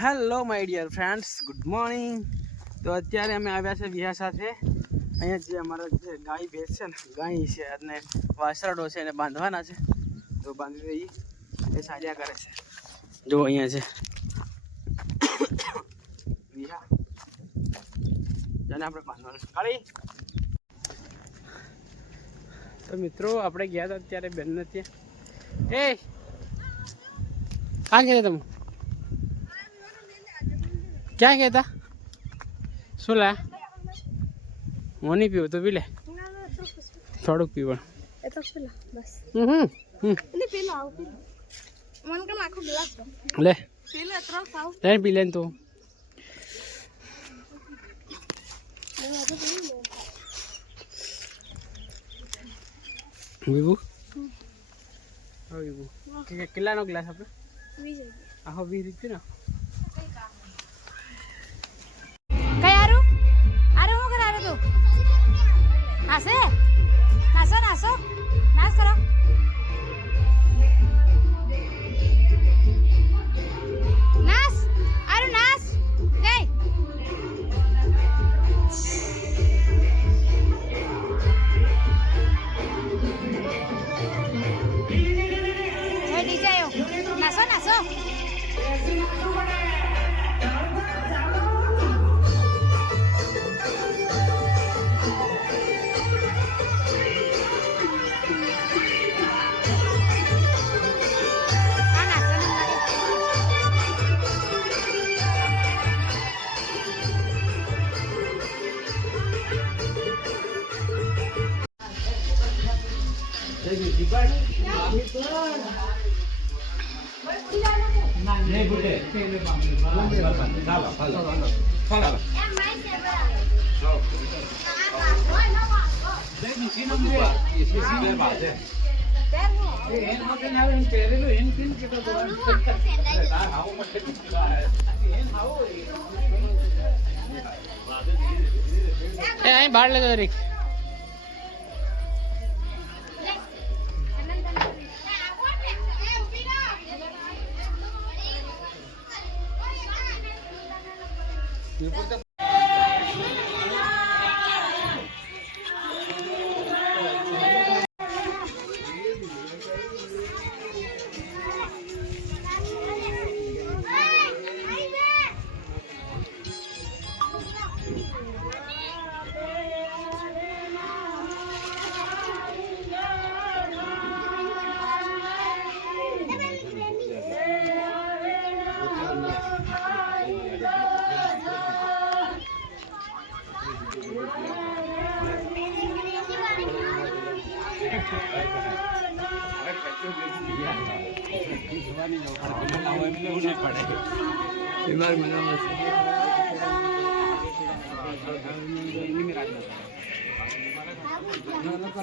Hello my dear friends, good morning. તો અત્યારે અમે આવ્યા છે વિહા સાથે. અહીંયા જે અમારા જે ગાય ભેંસ છે ને, ગાય છે અને વાસરડો છે એને બાંધવાના છે. તો બાંધી દઈએ, એ સાજા કરે છે. જો અહીંયા છે વિહા, જેને આપણે બાંધવાનું કાઢી. તો મિત્રો આપણે ગયા હતા અત્યારે બેનને ત્યાં. એ ક્યાં ગયા તમે? ક્યાં ગયા હતા? શું લા? હું નહીં પીવું તો પી લે, થોડુંક પીવું. લે પી લે તું. વિભુ વિભુ કેટલાનો ગ્લાસ આપણે? 20 આહો 20 રૂપિયા. નાસે નાસો નાસો નાસ કરો. નાસ આરુ નાસ ગઈ. એ ડીજે નાસો નાસો. બહાર લગાવ રે.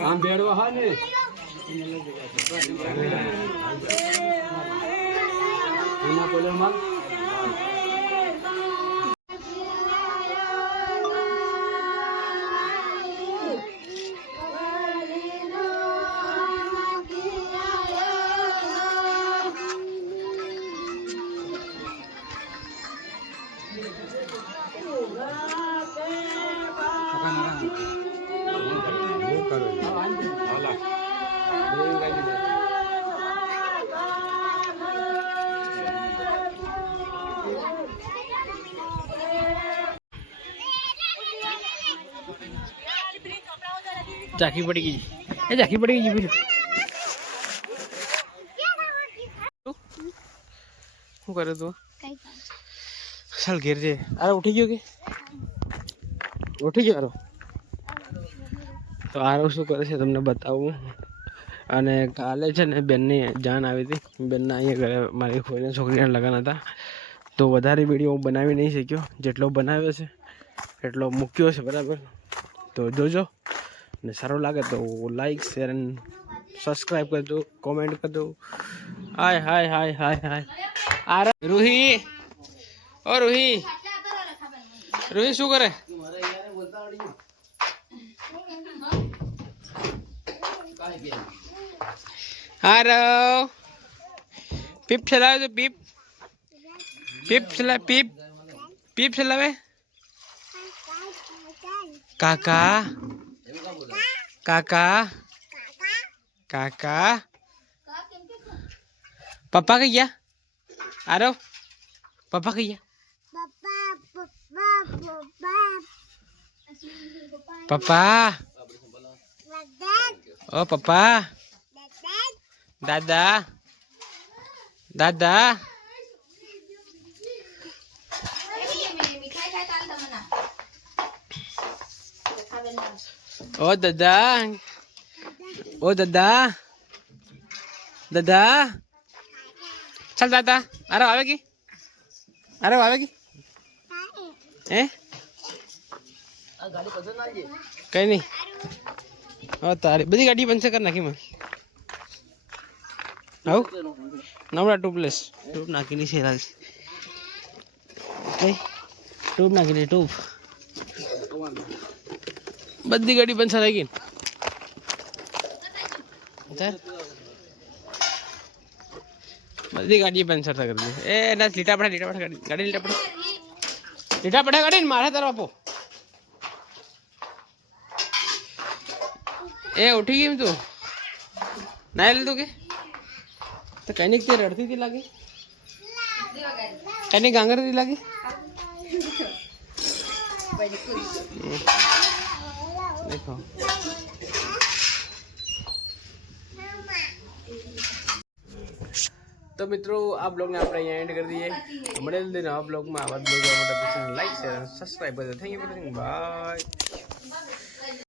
આમ બેડવા હા ને એના કોલર માં ઝાંખી પડી ગઈ. એ ઝાંખી પડી ગઈ બીજું શું કરે તું? ચાલ ઘેર છે. અરે ઉઠી ગયો કે ઉઠી ગયો? આરો તો આરો શું કરે છે તમને બતાવું. અને કાલે છે ને બેનની જાન આવી હતી. બેનના અહીંયા ઘરે મારી ફોઈને છોકરીના લગ્ન હતા. તો વધારે વિડીયો હું બનાવી નહીં શક્યો. જેટલો બનાવ્યો છે એટલો મૂક્યો છે, બરાબર? તો જોજો, ને સારું લાગે તો લાઈક શેર અને સબસ્ક્રાઈબ કરજો, કોમેન્ટ કરજો. હાય હાય હાય હાય હાય. આ રૂહી, ઓ રૂહી, રૂહી શું કરે? આરવ પીપ ચલાવે તો પીપ પીપ ચલાવે પીપ પીપ ચલાવે કાકા કાકા કાકા પપ્પા કઈ ગયા આરવ પપ્પા કઈ ગયા પપ્પા ઓ પપ્પા દાદા દાદા ઓ દાદા ઓ દાદા દાદા ચાલ દાદા આરવ આવે કે આરવ આવે કે હે કઈ નહીં હવે તારી બધી ગાડી બનશે કર નાખી મને આવું નવડા ટૂપલેસ ટૂપ નાખીની છે લાગે કઈ ટૂપ નાખીની ટૂપ બધી ગાડી બનશે લાગી બધી ગાડી પંચર કરી દે એ ના લીટા પડે ગાડી લીટા પડે ગાડી ને મારે તારો આપો એ ઉઠી ગઈ તું ના લીધું કે તો કઈ ની રડતી હતી લાગે કઈ ની ગાંગરતી લાગે देखो तो मित्रों आप लोग ने अपना यहाँ एंड कर दिए तो बड़े दिन आप लोग में आवाज लोग लाइक शेयर सब्सक्राइब कर दें थैंक यू बाय।